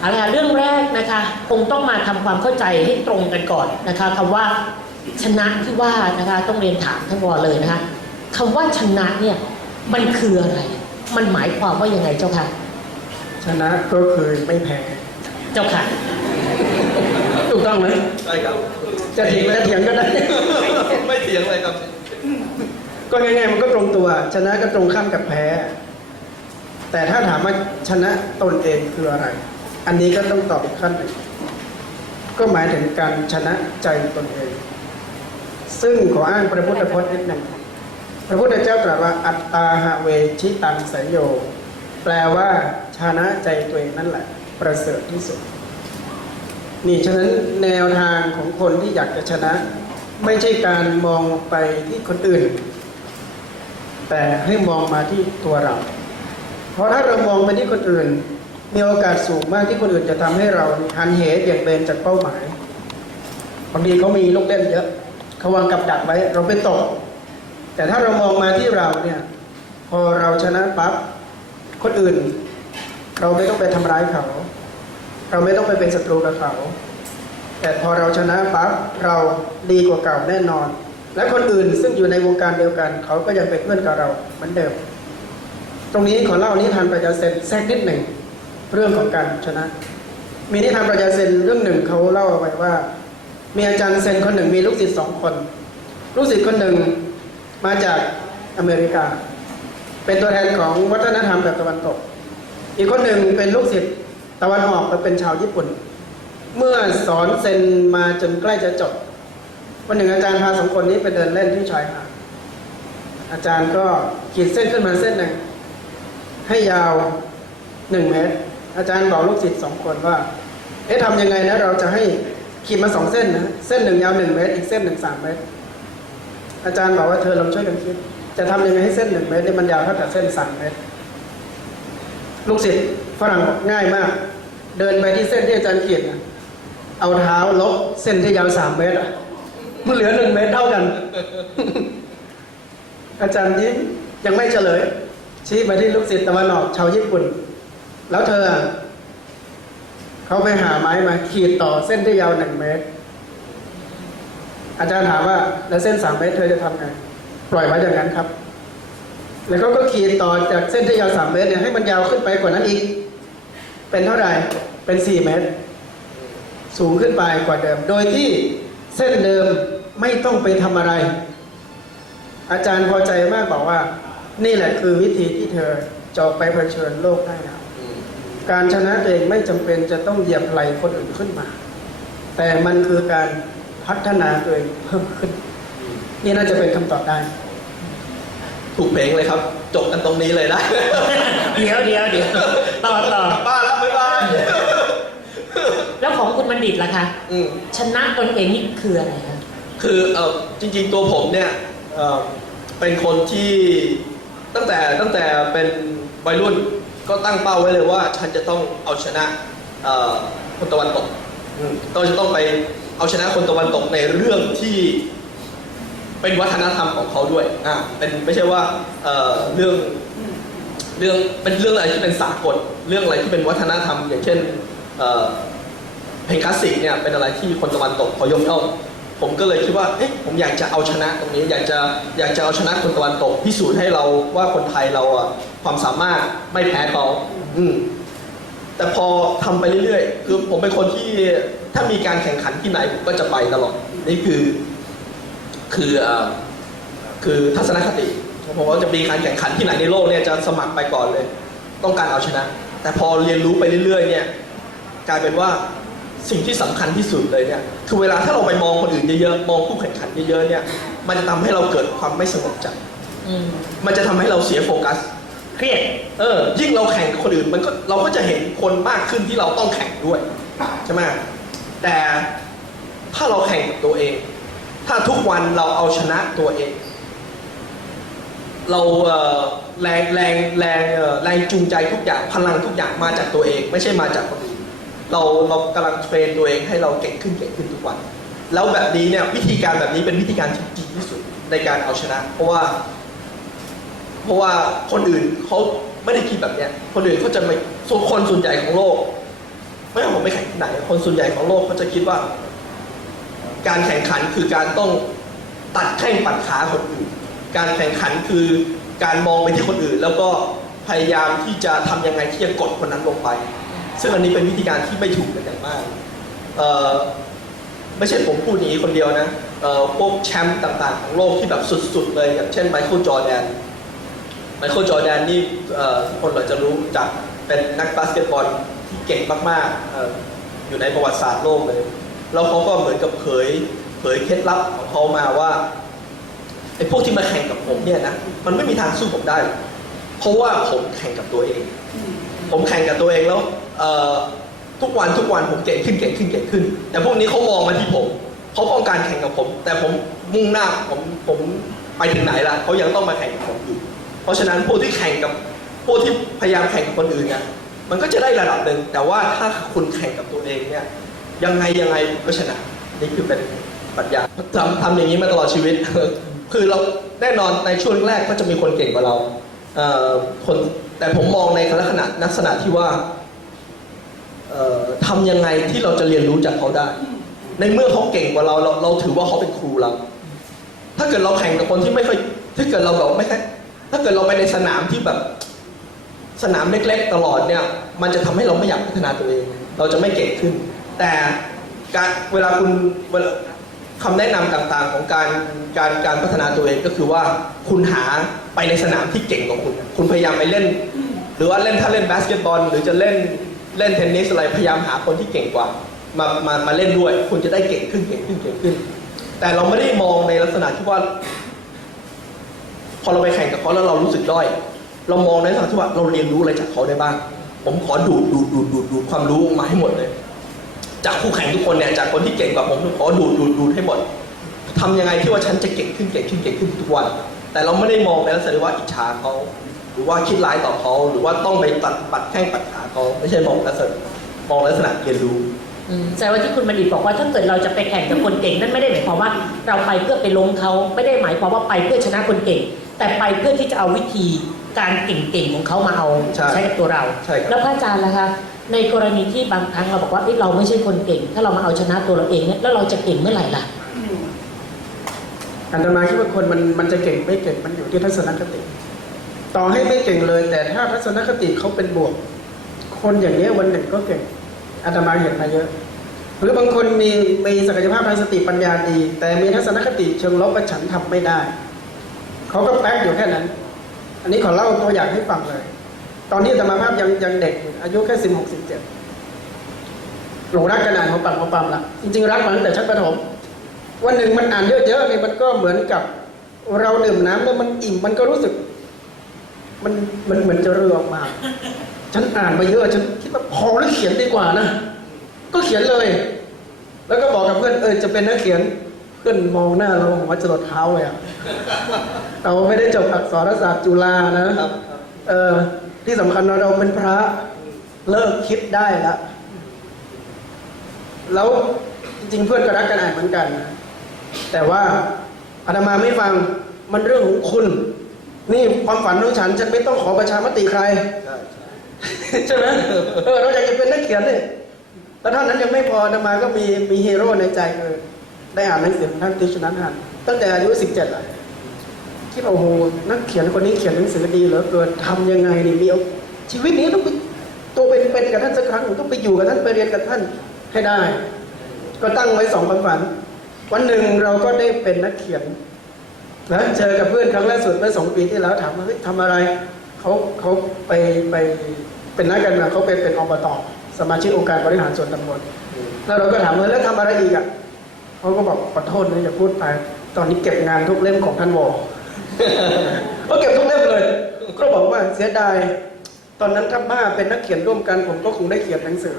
เอาละค่ะเรื่องแรกนะคะคงต้องมาทำความเข้าใจให้ตรงกันก่อนนะคะคำว่าชนะที่ว่านะคะต้องเรียนถามท่านวอเลยนะคะคำว่าชนะเนี่ยมันคืออะไร มันหมายความว่ายังไงเจ้าค่ะ ชนะก็คือไม่แพ้ เจ้าค่ะถูกต้องไหมใช่ครับจะเถียงจะเถียงก็ได้ไม่เถียงเลยครับ ก็ง่ายๆมันก็ตรงตัว ชนะก็ตรงข้ามกับแพ้ แต่ถ้าถามว่าชนะตนเองคืออะไร อันนี้ก็ต้องตอบอีกขั้นหนึ่งก็หมายถึงการชนะใจตนเอง ซึ่งขออ้างพระพุทธพจน์นิดหนึ่งพระพุทธเจ้าตรัสว่าอัตตาหะเวชิตังสยโย แปลว่าชนะใจตัวเองนั่นแหละ ประเสริฐที่สุด นี่ฉะนั้นแนวทางของคนที่อยากจะชนะ ไม่ใช่การมองไปที่คนอื่น แต่ให้มองมาที่ตัวเรา เพราะถ้าเรามองไปที่คนอื่น มีโอกาสสูงมากที่คนอื่นจะทำให้เราหันเหเบี่ยงเบนจากเป้าหมายบางทีเขามีลูกเล่นเยอะเขาวางกับดักไว้เราไปตก แต่ถ้าเรามองมาที่เราเนี่ย พอเราชนะปั๊บคนอื่น เราไม่ต้องไปทำร้ายเขา เราไม่ต้องไปเป็นศัตรูกับเขา แต่พอเราชนะปั๊บเราดีกว่าเก่าแน่นอน และคนอื่นซึ่งอยู่ในวงการเดียวกัน เขาก็ยังเป็นเพื่อนกับเราเหมือนเดิม ตรงนี้ขอเล่านิทานประยาเซนแทรกนิดหนึ่ง เรื่องของการชนะ มีนิทานประยาเซนเรื่องหนึ่งเขาเล่าเอาไว้ว่า มีอาจารย์เซนคนหนึ่งมีลูกศิษย์สองคน ลูกศิษย์คนหนึ่งมาจากอเมริกา เป็นตัวแทนของวัฒนธรรมแบบตะวันตก อีกคนหนึ่งเป็นลูกศิษย์ตะวันออกและเป็นชาวญี่ปุ่น เมื่อสอนเซนมาจนใกล้จะจบวันหนึ่งอาจารย์พาสองคนนี้ไปเดินเล่นที่ชายหาดอาจารย์ก็ขีดเส้นขึ้นมาเส้นหนึ่งให้ยาวหนึ่งเมตร อาจารย์บอกลูกศิษย์สองคนว่า เอ๊ะทำยังไงนะเราจะให้ขีดมาสองเส้นนะเส้นหนึ่งยาวหนึ่งเมตรอีกเส้นหนึ่งสามเมตร อาจารย์บอกว่าเธอลองช่วยกันคิด จะทำยังไงให้เส้นหนึ่งเมตรเนี่ยมันยาวเท่ากับเส้นสามเมตร ลูกศิษย์ฝรั่งบอกง่ายมาก เดินไปที่เส้นที่อาจารย์ขีดนะเอาเท้าลบเส้นที่ยาวสามเมตรอะมันเหลือหนึ่งเมตรเท่ากัน อาจารย์ยิ้มยังไม่เฉลย ชี้ไปที่ลูกศิษย์ตะวันออกชาวญี่ปุ่น แล้วเธอ เขาไปหาไม้มาขีดต่อเส้นที่ยาวหนึ่งเมตร อาจารย์ถามว่า แล้วเส้นสามเมตรเธอจะทำไง ปล่อยไว้อย่างนั้นครับ แล้วเขาก็ขีดต่อจากเส้นที่ยาวสามเมตรเนี่ยให้มันยาวขึ้นไปกว่านั้นอีก เป็นเท่าไหร่ เป็นสี่เมตร สูงขึ้นไปกว่าเดิม โดยที่เส้นเดิมไม่ต้องไปทำอะไร อาจารย์พอใจมากบอกว่า นี่แหละคือวิธีที่เธอจะออกไปเผชิญโลกได้แล้ว การชนะตัวเองไม่จำเป็นจะต้องเหยียบไหลคนอื่นขึ้นมา แต่มันคือการพัฒนาตัวเองเพิ่มขึ้น นี่น่าจะเป็นคำตอบได้ ถูกเพลงเลยครับ จบกันตรงนี้เลยนะ เดี๋ยวเดี๋ยวเดี๋ยวต่อต่อกลับบ้านแล้วบ๊ายบายแล้วของคุณบัณฑิตล่ะคะอืมชนะตนเองนี่คืออะไรคะคือเออจริง ๆ ตัวผมเนี่ยเอ่อเป็นคนที่ตั้งแต่ตั้งแต่เป็นวัยรุ่น ก็ตั้งเป้าไว้เลยว่าฉันจะต้องเอาชนะคนตะวันตกต้องจะต้องไปเอาชนะคนตะวันตกในเรื่องที่เป็นวัฒนธรรมของเขาด้วยอ่าเป็นไม่ใช่ว่าเเรื่องเรื่องเป็นเรื่องอะไรที่เป็นสากลเรื่องอะไรที่เป็นวัฒนธรรม อย่างเช่นเเพลงคลาสสิกเนี่ยเป็นอะไรที่คนตะวันตกเขายกย่อง ผมก็เลยคิดว่า เอ๊ะ ผมอยากจะเอาชนะตรงนี้ อยากจะ อยากจะเอาชนะคนตะวันตก พิสูจน์ให้เราว่าคนไทยเราอะความสามารถไม่แพ้เขาอืมแต่พอทำไปเรื่อยๆ คือผมเป็นคนที่ถ้ามีการแข่งขันที่ไหนผมก็จะไปตลอด นี่คือ คืออ่อคือทัศนคติผมว่าจะมีการแข่งขันที่ไหนในโลกเนี่ยจะสมัครไปก่อนเลย ต้องการเอาชนะ แต่พอเรียนรู้ไปเรื่อยๆ เนี่ย กลายเป็นว่าสิ่งที่สำคัญที่สุดเลยเนี่ย คือเวลาถ้าเราไปมองคนอื่นเยอะๆ มองคู่แข่งขันเยอะๆ เนี่ย มันจะทำให้เราเกิดความไม่สงบใจอืมมันจะทำให้เราเสียโฟกัส เครียด เออ ยิ่งเราแข่งกับคนอื่น มันก็เราก็จะเห็นคนมากขึ้นที่เราต้องแข่งด้วย ใช่ไหมแต่ถ้าเราแข่งกับตัวเอง ถ้าทุกวันเราเอาชนะตัวเอง เราเอ่อแรงแรงแรงเอ่อแรงจูงใจทุกอย่าง พลังทุกอย่างมาจากตัวเอง ไม่ใช่มาจากคนอื่น เราเรากำลังเทรนตัวเองให้เราเก่งขึ้นเก่งขึ้นทุกวัน แล้วแบบนี้เนี่ยวิธีการแบบนี้เป็นวิธีการที่ดีที่สุดในการเอาชนะ เพราะว่า เพราะว่าคนอื่นเขาไม่ได้คิดแบบเนี้ย คนอื่นเขาจะไม่ส่วนคนส่วนใหญ่ของโลก ไม่ว่าผมไปแข่งที่ไหน คนส่วนใหญ่ของโลกเขาจะคิดว่า การแข่งขันคือการต้องตัดแข้งปัดขาคนอื่น การแข่งขันคือการมองไปที่คนอื่น แล้วก็พยายามที่จะทำยังไงที่จะกดคนนั้นลงไป ซึ่งอันนี้เป็นวิธีการที่ไม่ถูกเป็นอย่างมากไม่ใช่ผมพูดอย่างนี้คนเดียวนะพวกแชมป์ต่างๆ ของโลกที่แบบสุดๆเลย อย่างเช่นไมเคิลจอร์แดนไมเคิลจอร์แดนนี่ทุกคนเราจะรู้จักเป็นนักบาสเกตบอลที่เก่งมากๆอยู่ในประวัติศาสตร์โลกเลย แล้วเขาก็เหมือนกับเผยเผยเคล็ดลับของเขามาว่าไอ้พวกที่มาแข่งกับผมเนี่ยนะมันไม่มีทางสู้ผมได้ เพราะว่าผมแข่งกับตัวเอง ผมแข่งกับตัวเองแล้วทุกวันทุกวันผมเก่งขึ้นเก่งขึ้นเก่งขึ้น แต่พวกนี้เขามองมาที่ผมเขาต้องการแข่งกับผม แต่ผมมุ่งหน้าผมผมไปถึงไหนละเขายังต้องมาแข่งกับผมอยู่ เพราะฉะนั้นพวกที่แข่งกับพวกที่พยายามแข่งกับคนอื่นเนี่ยมันก็จะได้ระดับหนึ่งแต่ว่าถ้าคุณแข่งกับตัวเองเนี่ยยังไงยังไงก็ชนะนี่คือเป็นปรัชญาทำทำอย่างนี้มาตลอดชีวิต คือเราแน่นอนในช่วงแรกก็จะมีคนเก่งกว่าเรา คนแต่ผมมองในลักษณะลักษณะที่ว่าทำยังไงที่เราจะเรียนรู้จากเขาได้ ในเมื่อเขาเก่งกว่าเราเราเราถือว่าเขาเป็นครูเรา ถ้าเกิดเราแข่งกับคนที่ไม่ค่อยถ้าเกิดเราแบบไม่แค่ถ้าเกิดเราไปในสนามที่แบบสนามเล็กๆ ตลอดเนี่ย มันจะทำให้เราไม่อยากพัฒนาตัวเอง เราจะไม่เก่งขึ้น แต่การเวลาคุณ เวลาคำแนะนำต่างๆของการการการพัฒนาตัวเองก็คือว่าคุณหาไปในสนามที่เก่งกว่าคุณ คุณพยายามไปเล่น หรือว่าเล่นถ้าเล่นบาสเกตบอล หรือจะเล่นเล่นเทนนิสอะไรพยายามหาคนที่เก่งกว่ามามามาเล่นด้วย คุณจะได้เก่งขึ้นเก่งขึ้นเก่งขึ้น แต่เราไม่ได้มองในลักษณะที่ว่า พอเราไปแข่งกับเขาแล้วเรารู้สึกด้อย เรามองในลักษณะที่ว่าเราเรียนรู้อะไรจากเขาได้บ้าง ผมขอดูดดูดดูดดูดดูดความรู้มาให้หมดเลย จากคู่แข่งทุกคนเนี่ยจากคนที่เก่งกว่าผมผมขอดูดดูดดูดให้หมดทำยังไงที่ว่าฉันจะเก่งขึ้นเก่งขึ้นเก่งขึ้นทุกวัน แต่เราไม่ได้มองในลักษณะที่ว่าอิจฉาเขาหรือว่าคิดร้ายต่อเขาหรือว่าต้องไปตัดปัดแข้งปัดขาเขาไม่ใช่มองลักษณะมองลักษณะเรียนรู้อืมแสดงว่าที่คุณบัณฑิตบอกว่าถ้าเกิดเราจะไปแข่งกับคนเก่งนั่นไม่ได้หมายความว่าเราไปเพื่อไปล้มเขาไม่ได้หมายความว่าไปเพื่อชนะคนเก่ง แต่ไปเพื่อที่จะเอาวิธีการเก่งๆของเขามาเอาใช่ใช้กับตัวเราใช่ครับแล้วพระอาจารย์ล่ะคะ ในกรณีที่บางครั้งเราบอกว่าเราไม่ใช่คนเก่ง ถ้าเรามาเอาชนะตัวเราเองเนี่ยแล้วเราจะเก่งเมื่อไหร่ล่ะอันตมายคิดว่าคนมันมันจะเก่งไม่เก่งมันอยู่ที่ทัศนคติ ต่อให้ไม่เก่งเลย แต่ถ้าทัศนคติเขาเป็นบวก คนอย่างนี้วันหนึ่งก็เก่งอาตมาเห็นมาเยอะ หรือบางคนมีมีศักยภาพทางสติปัญญาดี แต่มีทัศนคติเชิงลบว่าฉันทำไม่ได้เขาก็แป๊กอยู่แค่นั้น อันนี้ขอเล่าตัวอย่างให้ฟังเลย ตอนที่อาตมาภาพยังยังเด็กอยู่อายุแค่สิบหกสิบเจ็ดหลงรักกันอ่านของปังของปั๊มละจริงๆรักมาตั้งแต่ชั้นประถมวันหนึ่งมันอ่านเยอะๆเนี่ยมันก็เหมือนกับเราดื่มน้ำแล้วมันอิ่มมันก็รู้สึก มันมันเหมือนจะเรือออกมา ฉันอ่านมาเยอะฉันคิดว่าพอแล้วเขียนดีกว่านะก็เขียนเลย แล้วก็บอกกับเพื่อนเออจะเป็นนักเขียนเพื่อนมองหน้าเราหัวจรดเท้าเลยอะเราไม่ได้จบอักษรศาสตร์จุฬานะครับเออ ที่สำคัญเราเราเป็นพระเลิกคิดได้และแล้วจริงๆเพื่อนก็รักกันอ่านเหมือนกัน แต่ว่าอาตมาไม่ฟังมันเรื่องของคุณ นี่ความฝันของฉัน ฉันไม่ต้องขอประชามติใคร ใช่ไหมเออเราอยากจะเป็นนักเขียนเนี่ยแล้วเท่านั้นยังไม่พออาตมาก็มีมีฮีโร่ในใจคือได้อ่านหนังสือของท่านติชนันหันตั้งแต่อายุสิบเจ็ดอะ คิดโอ้โหนักเขียนคนนี้เขียนหนังสือดีเหลือเกินทำยังไงนี่มีเอาชีวิตนี้ต้องไปตัวเป็นเป็นกับท่านสักครั้งต้องไปอยู่กับท่านไปเรียนกับท่านให้ได้ ก็ตั้งไว้สองความฝัน วันหนึ่งเราก็ได้เป็นนักเขียนนะเจอกับเพื่อนครั้งล่าสุดเมื่อสองปีที่แล้วถามว่าเฮ้ยทำอะไรเขาเขาไปไปเป็นนักการเมืองเขาเป็นเป็นอบตสมาชิกองค์การบริหารส่วนตำบลแล้วเราก็ถามว่าแล้วทำอะไรอีกอะเขาก็บอกขอโทษนะอย่าพูดไป ตอนนี้เก็บงานทุกเล่มของท่านวอ ก็เก็บทุกเล่มเลย ก็บอกว่าเสียดาย ตอนนั้นถ้าบ้าเป็นนักเขียนร่วมกัน ผมก็คงได้เขียนหนังสือ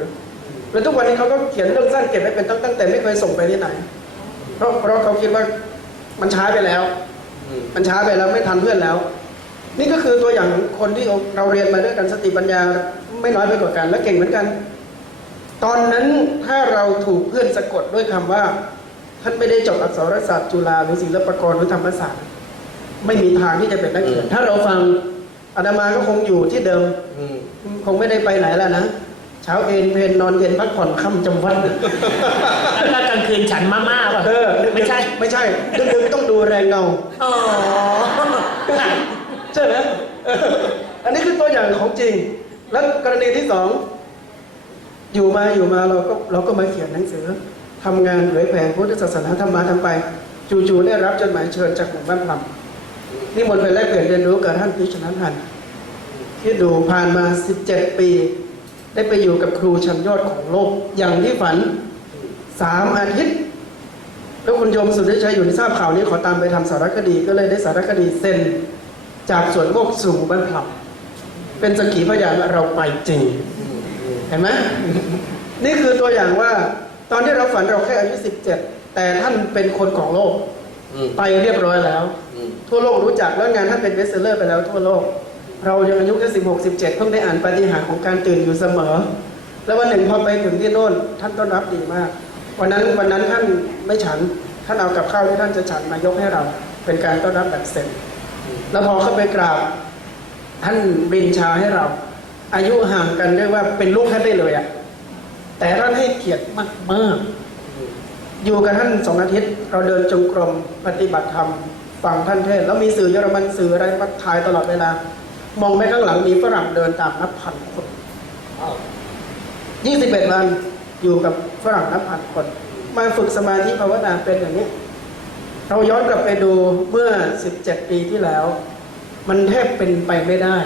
แล้วทุกวันนี้เขาก็เขียนเรื่องสั้นเก็บไว้เป็นตั้งแต่ไม่เคยส่งไปที่ไหน เพราะเพราะเขาคิดว่ามันช้าไปแล้ว มันช้าไปแล้วไม่ทันเพื่อนแล้ว นี่ก็คือตัวอย่างคนที่เราเรียนมาด้วยกันสติปัญญาไม่น้อยไปกว่ากัน และเก่งเหมือนกัน ตอนนั้นถ้าเราถูกเพื่อนสะกดด้วยคำว่าท่านไม่ได้จบอักษรศาสตร์จุฬาหรือศิลปากรหรือธรรมศาสตร์ ไม่มีทางที่จะเป็นนักเขียน ถ้าเราฟังอาตมาก็คงอยู่ที่เดิม อืมคงไม่ได้ไปไหนแล้วนะเช้าเอนเพนนอนเย็นพักผ่อนค่ำจำวัด แล้วก็กลางคืนฉันมาม่าป่ะเออไม่ใช่ ไม่ใช่ดึกๆต้องดูแรงเงา อ๋อค่ะใช่ไหมเอออันนี้คือตัวอย่างของจริง แล้วกรณีที่สอง อยู่มาอยู่มาเราก็เราก็มาเขียนหนังสือทำงานเผยแผ่พุทธศาสนาทำมาทำไป จู่ๆได้รับจดหมายเชิญจากหมู่บ้านพลัม นี่มนต์ไปแลกเปลี่ยนเรียนรู้กับท่านพิชนันทันที่ดูผ่านมา 17 ปี ได้ไปอยู่กับครูชั้นยอดของโลกอย่างที่ฝันสามอาทิตย์แล้วคุณโยมสุดที่ชัยอยู่ในทราบข่าวนี้ขอตามไปทำสารคดีก็เลยได้สารคดีเซ็นจากสวนโมกสู่บ้านพลับเป็นสกีพยานว่าเราไปจริง เห็นไหมนี่คือตัวอย่างว่า ตอนที่เราฝันเราแค่อายุ 17 แต่ท่านเป็นคนของโลก ไปเรียบร้อยแล้วอืมทั่วโลกรู้จักแล้วงานท่านเป็นเบสเซอร์ไปแล้วทั่วโลก เรายังอายุแค่16 17เพิ่งได้อ่านปาฏิหาริย์ของการตื่นอยู่เสมอ แล้ววันหนึ่งพอไปถึงที่โน่นท่านต้อนรับดีมาก วันนั้นวันนั้นท่านไม่ฉันท่านเอากับข้าวที่ท่านจะฉันมายกให้เราเป็นการต้อนรับแบบเซ็นแล้วพอเข้าไปกราบท่านรินชาให้เรา อายุห่างกันเรียกว่าเป็นลูกท่านได้เลยอะแต่ท่านให้เกียรติมากๆ อยู่กับท่านสองอาทิตย์ เราเดินจงกรมปฏิบัติธรรมฟังท่านเทศน์แล้วมีสื่อเยอรมันสื่ออะไรมาถ่ายตลอดเวลามองไปข้างหลังมีฝรั่งเดินตามนับพันคน21วันอยู่กับฝรั่งนับพันคน มาฝึกสมาธิภาวนาเป็นอย่างนี้ เราย้อนกลับไปดูเมื่อ17ปีที่แล้ว มันแทบเป็นไปไม่ได้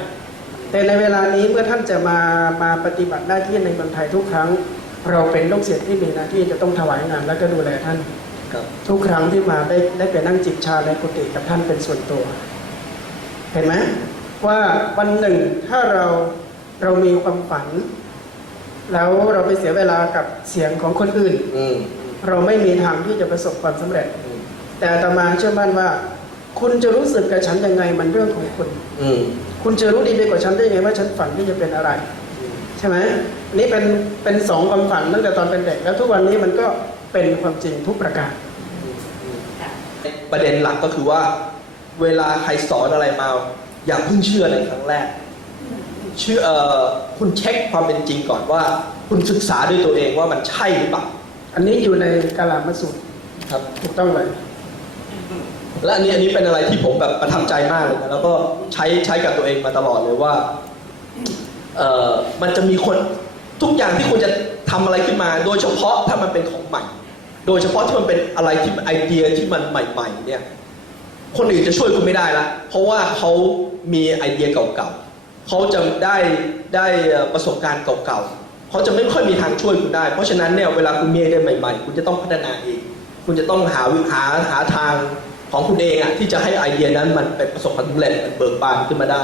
แต่ในเวลานี้เมื่อท่านจะมามาปฏิบัติหน้าที่ในเมืองไทยทุกครั้ง เราเป็นลูกศิษย์ที่มีหน้าที่จะต้องถวายงานและก็ดูแลท่านครับทุกครั้งที่มาได้ได้ไปนั่งจิบชาในกุฏิกับท่านเป็นส่วนตัว เห็นไหมว่าวันหนึ่งถ้าเราเรามีความฝัน แล้วเราไปเสียเวลากับเสียงของคนอื่นอืมเราไม่มีทางที่จะประสบความสำเร็จอืมแต่อาตมาเชื่อมั่นว่า คุณจะรู้สึกกับฉันยังไงมันเรื่องของคุณ อืมคุณจะรู้ดีไปกว่าฉันได้ยังไงว่าฉันฝันที่จะเป็นอะไร ใช่ไหมอั นนี่เป็นเป็นสองความฝันตั้งแต่ตอนเป็นเด็ก แล้วทุกวันนี้มันก็เป็นความจริงทุกประการ ประเด็นหลักก็คือว่า เวลาใครสอนอะไรมา อย่าเพิ่งเชื่อในครั้งแรก เชื่อเอ่อคุณเช็คความเป็นจริงก่อนว่า คุณศึกษาด้วยตัวเองว่ามันใช่หรือเปล่าอันนี้อยู่ในกาลามสูตรครับถูกต้องเลยและอันนี้อันนี้เป็นอะไรที่ผมแบบประทับใจมากเลยนะแล้วก็ใช้ใช้กับตัวเองมาตลอดเลยว่าเอ่อมันจะมีคน ทุกอย่างที่คุณจะทำอะไรขึ้นมา โดยเฉพาะถ้ามันเป็นของใหม่ โดยเฉพาะที่มันเป็นอะไรที่ไอเดียที่มันใหม่ ๆ เนี่ย คนอื่นจะช่วยคุณไม่ได้ละ เพราะว่าเขามีไอเดียเก่าๆเขาจะได้ได้ประสบการณ์เก่าๆเขาจะไม่ค่อยมีทางช่วยคุณได้ เพราะฉะนั้นเนี่ยเวลาคุณมีไอเดียใหม่ ๆ คุณจะต้องพัฒนาเอง คุณจะต้องหาวิหาหาทางของคุณเองอะที่จะให้ไอเดียนั้นมันเป็นประสบความสำเร็จเบิกบานขึ้นมาได้